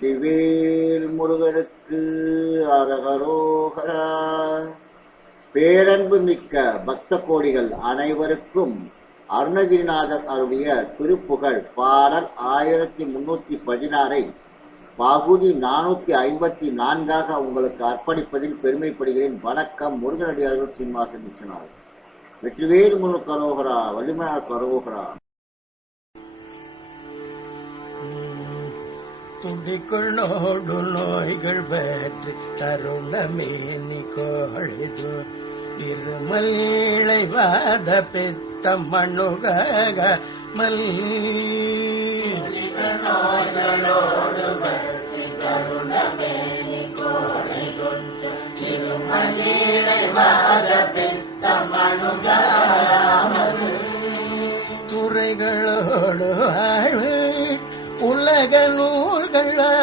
வெற்றிவேல் முருகனுக்கு அரகரோகரா. பேரன்பு மிக்க பக்த கோடிகள் அனைவருக்கும் அருணகிரிநாதர் அருளிய திருப்புகழ் பாடல் ஆயிரத்தி முன்னூத்தி பதினாறை பகுதி நானூத்தி ஐம்பத்தி நான்காக உங்களுக்கு அர்ப்பணிப்பதில் பெருமைப்படுகிறேன். வணக்கம் முருகனடியார்கள் சீனிவாசன் விஸ்வநாதன் வெற்றிவேல் முரு கரோகரா வள்ளிமனார் கரோகரா. துடிக்குள் நோடு நோய்கள் பற்றி தருணமேனி கோழிது. இருமல் இழைவாத பித்தம் மண்ணுகக மல். துறைகளோடு வாழ்வு உலக நூல்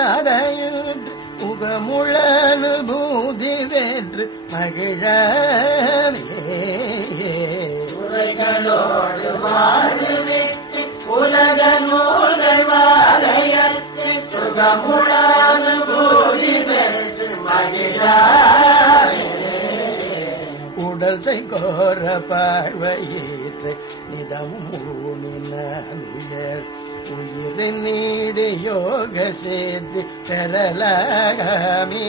அதையின்று உகமுழ அனுபூதி வென்று துறைகளோடு வாழ்விட்டு உலக வாழையற்று உடல் பார்வையேற்று நிதம் ஊனினார் உயிரின் நீடு யோக சேர்த்து பெறலாமே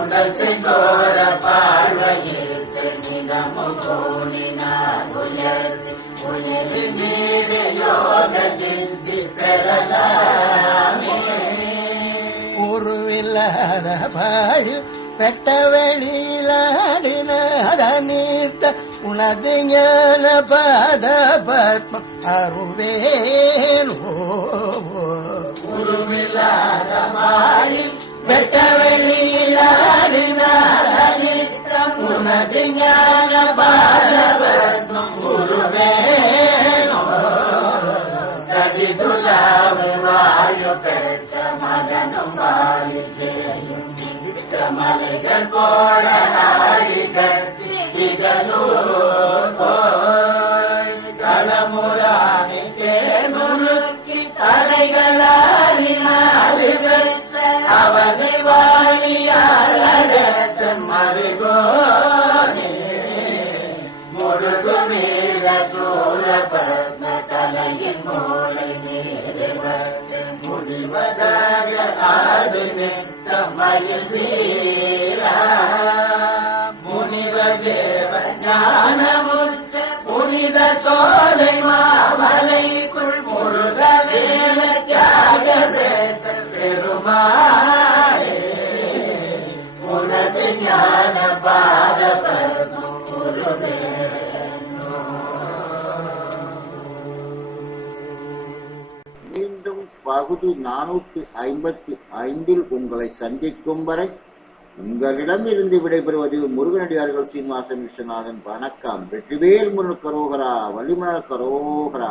உடல் செங்கோர பார்வையிட்டு நிதமும் கோணினார் உயர்ந்து உயிர் நீடு யோக சித்தி பெறலாமே உருவில்லாத பாழ் பெட்ட வெளியிலாடினாத நீர்த்த உனது ஞான பாத பத்மம் அருவேனோ உருவில்லாத மாளில் வெட்ட வெளியிலாடினாரித்தம் உனது ஞான பாரவத்மம் உருவேனோ கடிதுலாவு வாயு பெற்ற மகனும் வாரி செய்யும் நிற்க மலைகள் போட நாடி கட்டி இதனூர் தலையின் மூளை நேருவட்டு முடிவதாக ஆடு நிற்க மயில் வீரா முனிவ தேவ ஞானமுற்ற புனித சோலை மாமலைக்குள் முருக வேல தியாக பெருமாளே உனது ஞான பாத பகுதி நானூத்தி ஐம்பத்தி ஐந்தில் உங்களை சந்திக்கும் வரை உங்களிடமிருந்து விடைபெறுவது முருகனடியார்கள் சீனிவாசன் விஸ்வநாதன். வணக்கம். வெற்றிவேல் முருகன் கரோகரா வள்ளிமலர் கரோகரா.